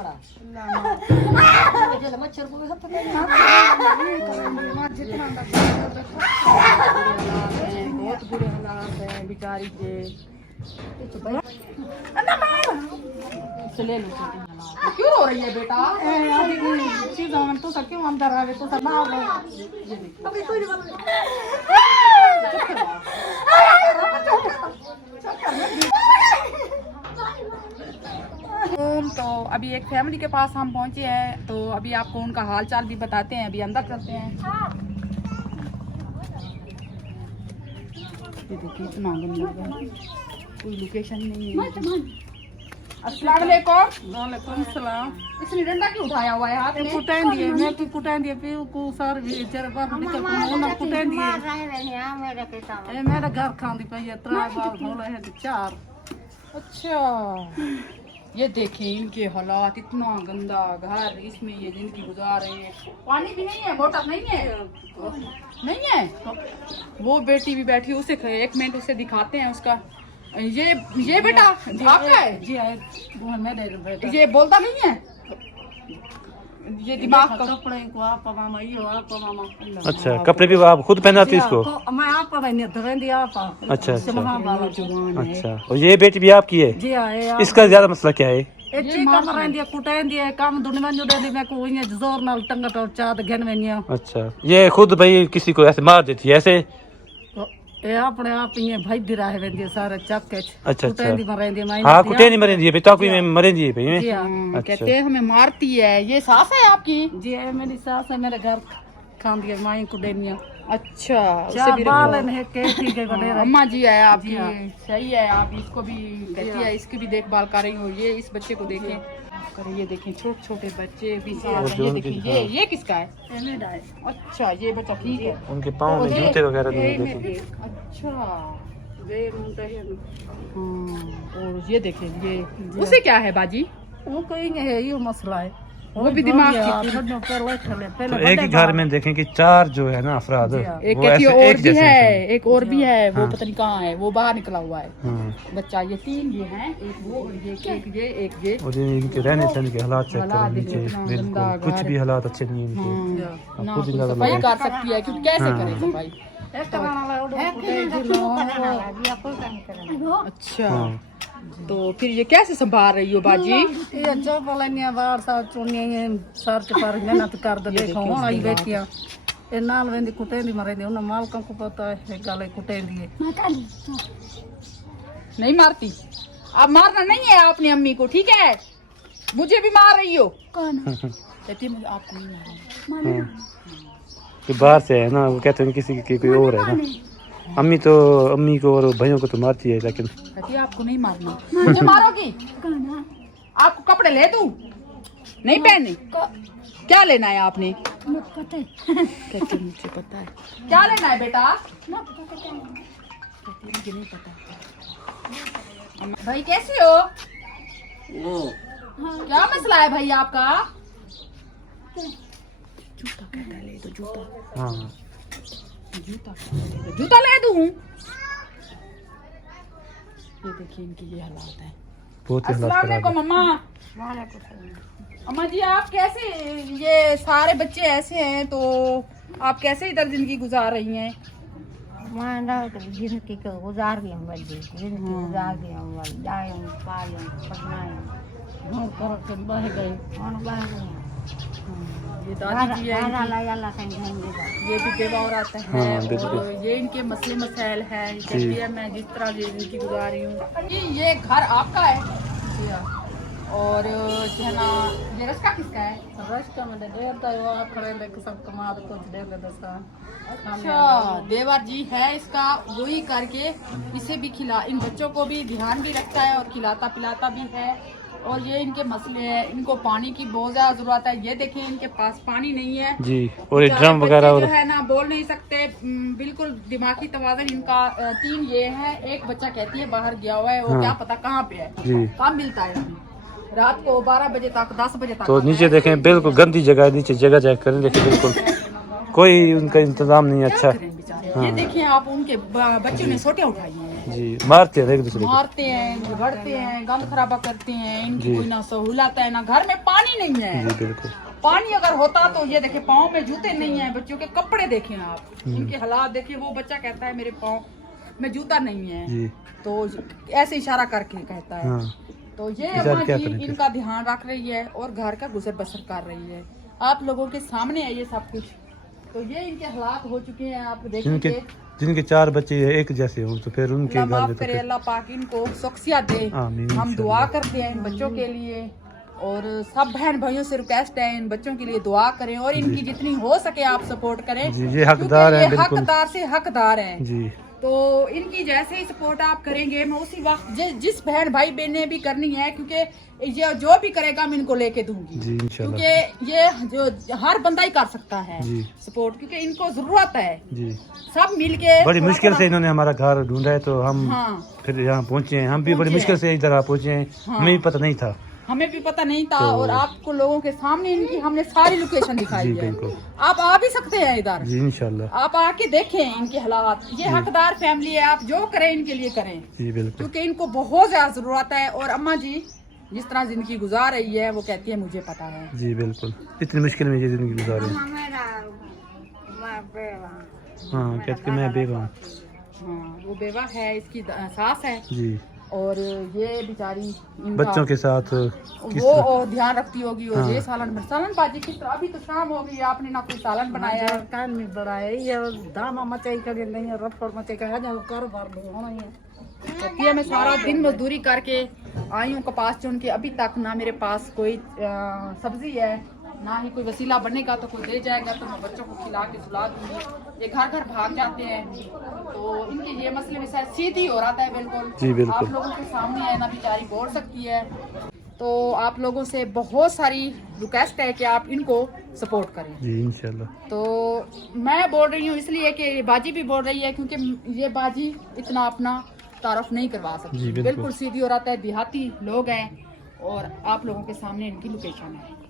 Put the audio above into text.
बड़ा मच्छर को बहुत बुरे हालात है बेचारी के। ले लो क्यों रो रही है बेटा? तो क्यों अंदर आ गए तो सब तो अभी एक फैमिली के पास हम पहुंचे हैं, तो अभी आपको उनका हाल चाल भी बताते हैं। अभी अंदर चलते हैं। ये देखिए इतना गंदा है, कोई लोकेशन नहीं है। अस्सलाम वालेकुम। सलाम। इसने डंडा क्यों उठाया हुआ है हाथ में? कुटाई दिए मैं की कुटाई दिए पे को सर भी चर बार निकल को ना कुटाई दिए मेरा घर खांदी पे ये 3 बार बोला है 4। अच्छा ये देखिए इनके हालात, इतना गंदा घर, इसमें ये जिंदगी गुजार रहे हैं। पानी भी नहीं है, मोटर नहीं है, नहीं है। वो बेटी भी बैठी, उसे 1 मिनट उसे दिखाते हैं उसका। ये बेटा आपका है? जी है, ये बोलता नहीं है, ये दिमाग का कपड़े को आप मामा यो आप मामा। अच्छा कपड़े भी आप खुद पहनाती इसको? मैं आप पहने दिया आप। अच्छा अच्छा। और ये बेटी भी आपकी है? जी हाँ। इसका ज्यादा मसला क्या है? एक काम रहंदी कुटाई काम दुनिया जुड़े मैं को जोर नाल टंगा तो चाद घन वेनिया। अच्छा ये खुद भाई किसी को ऐसे मार देती है ऐसे? ये अपने आप ये भाई दिरा है वेंदी सारे चक के। अच्छा कुटेंदी मरेंदी मैं। हां कुटेंदी मरेंदी है बेटा, कोई में मरेंदी है भाई। जी हां कहते हैं हमें मारती है। ये सास है आपकी? जी है मेरी सास है, मेरे घर खांदी है माई कुटेनिया। अच्छा उसे भी बालन है के ठीक है बड़े अम्मा जी है आपकी। सही है, आप इसको भी कहती है, इसकी भी देखभाल कर रही हो। ये इस बच्चे को देखें, ये देखें छोटे छोटे बच्चे भी साथ। ये देखिए ये किसका है? अच्छा ये बच्चा ठीक है। उनके पाँव में जूते वगैरह नहीं देखे। अच्छा और ये देखें ये उसे क्या है बाजी? वो कोई नहीं है, ये मसला है वो भी दिमाग की। तो एक ही घर में देखें कि 4 जो है ना अफराद, एक और भी है वो पता नहीं कहाँ है, वो बाहर निकला हुआ है बच्चा। ये 3 ये हैं, एक वो और ये एक ये। और इनके रहने सहने के हालात चेक करें नीचे, बिल्कुल कुछ भी हालात अच्छे नहीं है इनके। सफाई कर सकती है क्योंकि कैसे करें सफाई? अच्छा तो फिर ये कैसे संभाल रही हो बाजी? ये जो बोलनिया बाहर सा चुनिया सर के पर मेहनत कर दे देखो आई बेटियां ए नाल वेंदी कुटेंदी मरेंदी उन मालकों को पता है गाले कुटेंदी है। नहीं मारती आप, मारना नहीं है आपने अम्मी को, ठीक है? मुझे भी मार रही हो। कौन कहती है मुझे आपको नहीं मारना? कि बाहर से है ना, वो कहते हैं किसी की कोई और है ना। अम्मी को और भाइयों को तो मारती है, लेकिन कहती है आपको नहीं मारना। मुझे मारोगी? आपको कपड़े ले दूं? नहीं पहने? क्या लेना है आपने? कहती मुझे पता है। क्या लेना है बेटा? मुझे नहीं पता। भाई कैसे हो? क्या मसला है भाई आपका? जूता कहता ले तो जूता। हाँ जूता ले दूं? ये देखिए इनकी ये हालात है। अस्सलाम वालेकुम अम्मा। अम्मा जी आप कैसे, ये सारे बच्चे ऐसे हैं तो आप कैसे इधर जिंदगी गुजार रही हैं? जिंदगी को गुजार गए हम, जिंदगी गुजार गए हम, जाए हम पाले हम पढ़ना है बह गए। ये दादी जी है, ये भी बेवा और आता है। और ये इनके मसले मसाइल है। कहती है मैं जिस तरह जिंदगी गुजार रही हूँ। ये घर आपका है? और जो है ना ये रस्का किसका है? रस्का में देवता है, आप खड़े लेके सब कमा दो कुछ दे दे दस्ता। अच्छा देवर जी है इसका, वही करके इसे भी खिला, इन बच्चों को भी ध्यान भी रखता है और खिलाता पिलाता भी है। और ये इनके मसले हैं, इनको पानी की बहुत ज्यादा जरूरत है। ये देखें इनके पास पानी नहीं है जी, और ड्रम वगैरह जो है ना बोल नहीं सकते, बिल्कुल दिमागी तवाज़ुन इनका 3 ये है। एक बच्चा कहती है बाहर गया हुआ है, वो क्या पता कहाँ पे है, कहाँ मिलता है रात को 12 बजे तक 10 बजे तक। तो नीचे देखें बिल्कुल गंदी जगह है, नीचे जगह चेक करें, देखिए बिल्कुल कोई उनका इंतजाम नहीं है। अच्छा हाँ। ये देखिए आप, उनके बच्चों ने सोटे उठाई हैं जी, मारते हैं एक दूसरे को। मारते हैं, झगड़ते हैं, गंद खराबा करते हैं। इनकी जी। कोई ना सहूलत है ना, घर में पानी नहीं है। जी बिल्कुल। पानी अगर होता तो ये देखिए पाँव में जूते नहीं है, बच्चों के कपड़े देखें आप, इनके हालात देखिए। वो बच्चा कहता है मेरे पाँव में जूता नहीं है, जी तो ऐसे इशारा करके कहता है। हाँ। तो ये इधर अम्मा क्या जी करें? इनका ध्यान रख रही है और घर का गुजर बसर कर रही है। आप लोगों के सामने है ये सब कुछ। तो ये इनके हालात हो चुके हैं, आप जिनके देखेंगे। जिनके 4 बच्चे एक जैसे हों तो फिर उनके अल्लाह घर में माफ तो करे, फिर अल्लाह पाक इनको शख्सियत दे। आमीन हम इंशाल्लाह। दुआ करते हैं इन बच्चों के लिए, और सब बहन भाइयों से रिक्वेस्ट है इन बच्चों के लिए दुआ करें और इनकी जितनी हो सके आप सपोर्ट करें। जी, ये हकदार क्योंकि हैं, ये बिल्कुल। हकदार से हकदार हैं। जी तो इनकी जैसे ही सपोर्ट आप करेंगे, मैं उसी वक्त जिस बहन भाई बहन ने भी करनी है, क्योंकि ये जो भी करेगा मैं इनको लेके दूंगी। जी इंशाल्लाह। क्योंकि ये जो हर बंदा ही कर सकता है जी सपोर्ट, क्योंकि इनको जरूरत है। जी, सब मिलके बड़ी मुश्किल थोड़ा- से इन्होंने हमारा घर ढूंढा है, तो हम हाँ, फिर यहाँ पहुँचे हैं। हम भी बड़ी पहुंचे मुश्किल से इधर आ पहुँचे हैं, हाँ। हमें भी पता नहीं था। हमें भी पता नहीं था, तो- और आपको लोगों के सामने इनकी हमने सारी लोकेशन दिखाई जी है। बिल्कुल। आप आ भी सकते हैं इधर, जी इंशाल्लाह। आप आके देखें इनके हालात। ये हकदार फैमिली है, आप जो करें इनके लिए करें, जी बिल्कुल। क्योंकि इनको बहुत ज्यादा जरूरत है। और अम्मा जी जिस तरह जिंदगी गुजार रही है, वो कहती है मुझे पता है। जी बिल्कुल, इतनी मुश्किल में ये जिंदगी गुजारी है। हाँ, कहते कि मैं बेवा हूँ। हाँ, वो बेवा है, इसकी सास है, जी, और ये बेचारी इनका- बच्चों के साथ किस वो तरह- और ध्यान रखती होगी। और हाँ। ये सालन बाजी किस तरह, अभी तो शाम हो गई, आपने ना कोई सालन बनाया है। कान में बढ़ाया ये दामा मचाई करे नहीं, रफड़ मचाई करे जो कर भर लो होना ही है। तो मैं सारा दिन मजदूरी करके आई हूँ कपास चुन के। अभी तक ना मेरे पास कोई सब्जी है, ना ही कोई वसीला बनेगा तो कोई दे जाएगा तो मैं बच्चों को खिला के सुला दूंगी। ये घर घर भाग जाते हैं, तो इनके ये मसले में शायद सीधी हो रहा है। बिल्कुल जी बिल्कुल। आप लोगों के सामने है ना, बेचारी बोल सकती है। तो आप लोगों से बहुत सारी रिक्वेस्ट है कि आप इनको सपोर्ट करें। जी इंशाल्लाह। तो मैं बोल रही हूँ इसलिए कि बाजी भी बोल रही है, क्योंकि ये बाजी इतना अपना तारफ नहीं करवा जी, सकती। बिल्कुल। बिल्कुल सीधी हो रहा है, देहाती लोग हैं, और आप लोगों के सामने इनकी लोकेशन है।